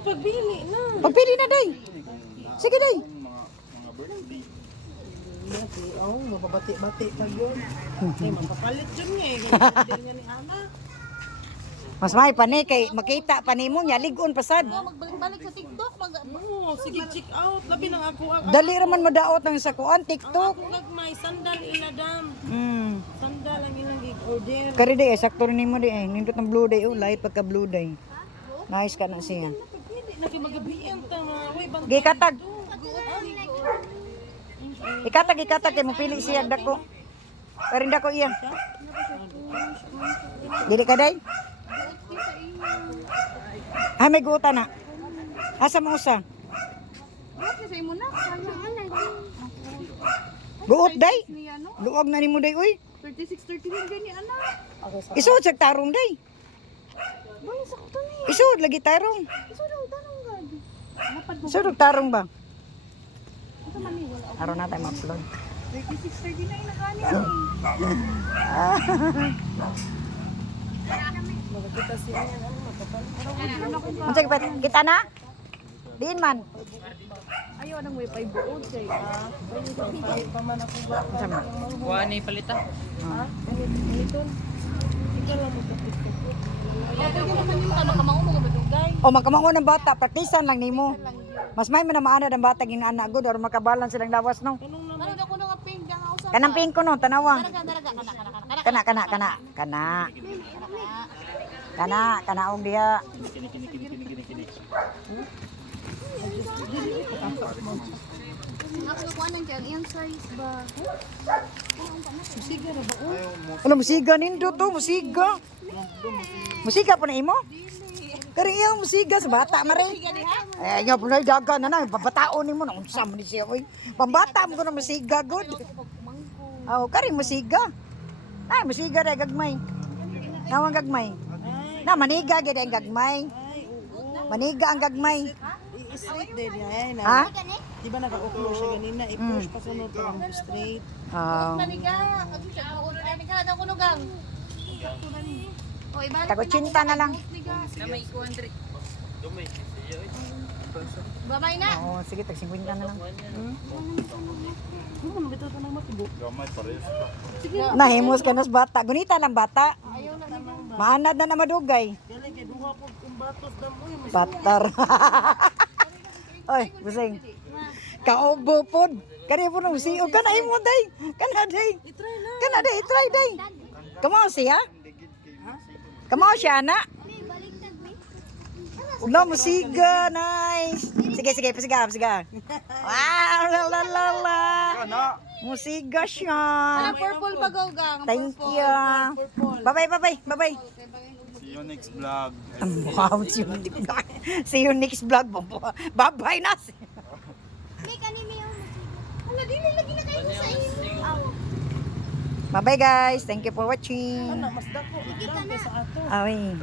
pagbili na. Pagpili na, day. Sige, day. Mga birthday. Dati, mababati-bati pa yun. Ay, mapapalit yun nga eh. Order nga ni Ana. Mas may pa ni, kay makita pa ni mo niya, ligon pasad. Magbalik-balik sa TikTok. Oo, sige, check out. Labi ng ako. Dali raman madaot ng sa kuan, TikTok. Ako gagmay, sandal iladam. Hmm. Sandal ang ilang order. Kari day, sakto rin mo day. Nindot ng blue day, light pagka blue day. Nice ka na siya. Nakimagabihan ta nga. Uy, bang Gikatag. Ikatag kay mo pili siya dako. Pero dako iya. Dili ka day? May guta na. Asa mo usa? Guot day? Luwag na nimo day uy. 36-39 gani anak. Isuod sa tarong day. Boy, sakto ni. Isuod lagi tarong. Iso daw tanong gadi. Isuod tarong ba? Ito man ni wala. Araw na tayo ma-upload. 36-39 na gani. Magkita siya yan. Ano, makapalit. Unsa kita na? Diin man. Ayaw nang wifi buod kay Ay, paman ako ba? Unsa man? Kuha ni palita. Ha? Ganito. Ikaw lang mo TikTok. Pwede naman yung makamango mga madugay. O magkamaho ng bata, praktisan lang nimo. Mas may manamaana ng bata ginana good or makabalance silang lawas no. Ano na ko nga ping nga usap. Kanang pink ko no, tanawa. Daraga Kana og diha. Ako ko anang kaya yung size ba. Ano musiga nindo to, musiga. Musiga po na imo? Kari iyo musiga sa bata mare. Eh nga punay daga na na babataon nimo na unsa man ni siya oy. Pambata mo ko na musiga good. Aw kari musiga. Ay musiga ra gagmay. Nawang gagmay. Na maniga gid ang gagmay. Maniga ang gagmay. I-straight din yan. Ha? Di ba naka-upload siya ganina? I-push pa sunod ko ang straight. Maniga, kasi siya ulo na ni kada kuno gang. O ibalik. Tag-80 na lang. Na may kuha Andre. Babay na. Oo, sige tag 50 na lang. Ano bitaw ta nang matibo? Gamay parehas pa. Nahimos ka nas bata. Gunita lang bata. Ayaw na naman. Maanad na na madugay. Kaya kay duha po kung batos dam uy. Batar. Oy, busing. Kaubo pod. Kani po nung siyo. Kana imo day. Kana day. I-try na. Kana day, try day. Kamo siya? Kamo siya na? Ulo musiga, nice. Sige, pasiga. Wow, la. Kana. Musiga siya. Ang purple bagaw gang. Thank you. Bye-bye. See you next vlog. Wow, see you next vlog. Bye-bye na. Wala dili lagi na kayo sa imo. Bye-bye guys. Thank you for watching. Mas dako. Sa ato. Awi.